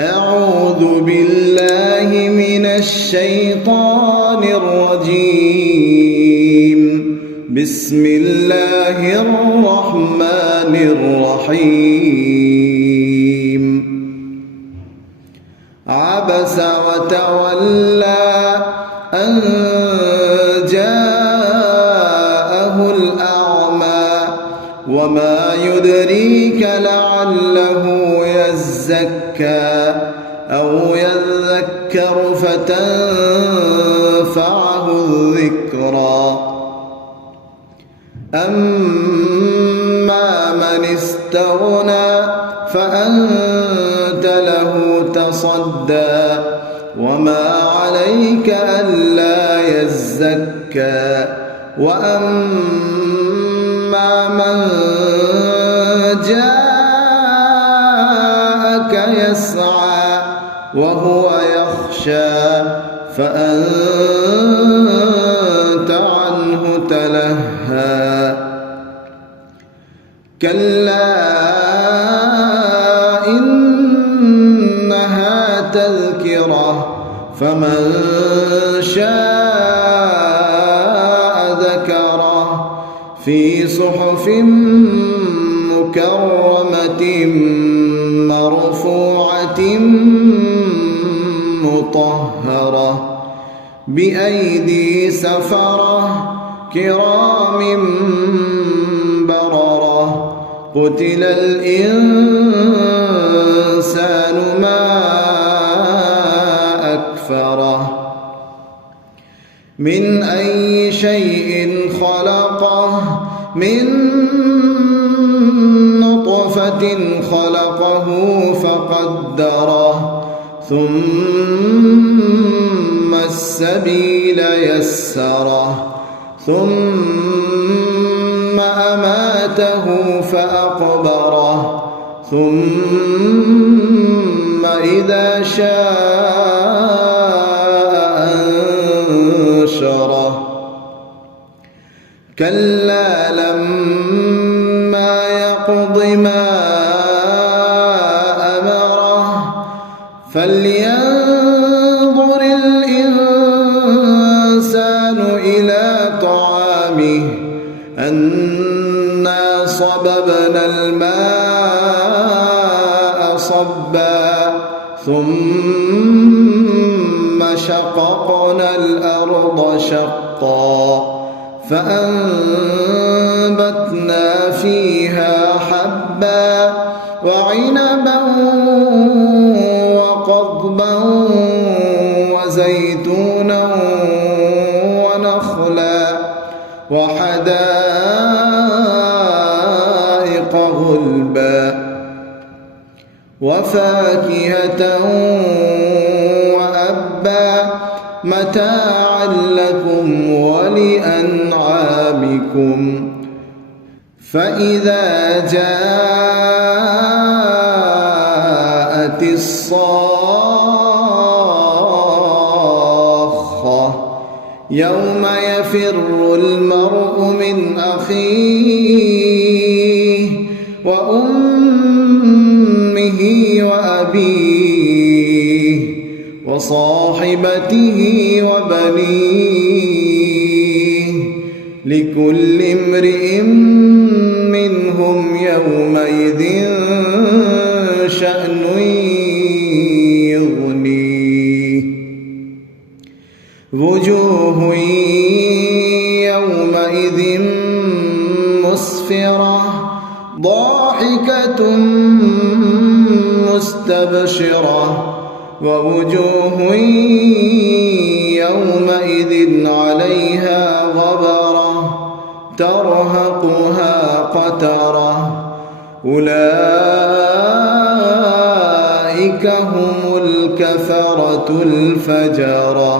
أعوذ بالله من الشيطان الرجيم. بسم الله الرحمن الرحيم. عبس وتولى أن جاءه الأعمى وما يدريك لعله يزكى أو يذكر فتنفعه الذكرى. أما من استغنى فأنت له تصدى وما عليك ألا يزكى. وأما من جاءك يسعى وهو يخشى فأنت عنه تلهى. كلا إنها تذكرة فمن شاء ذكره في صحف مكرمة مرفوعة مطهرة بأيدي سفرة كرام بررة. قتل الإنسان ما أكفره. من أي شيء خلقه؟ من نطفة خلقه فقدره ثم السبيل يسره ثم أماته فأقبره ثم إذا شاء أنشره. كلا لما يقض ما أمره فلينظر الإنسان إلى طعامه أنا صببنا الماء صبا ثم شققنا الأرض شقا فأنبتنا فيها حبا وعنبا وقضبا وزيتونا ونخلا وحدائق غلبا وفاكهة وأبا متاعا لكم ولأنعامكم. فإذا جاءت الصاخة يوم يفر المرء من أخيه وأمه وأبيه وصاحبته وبنيه لكل امرئ منهم يومئذ شأن يغنيه. وجوه يومئذ مسفرة ضاحكة مستبشرة ووجوه يومئذ عليها غبرة ترهقها قترة. أولئك هم الكفرة الفجرة.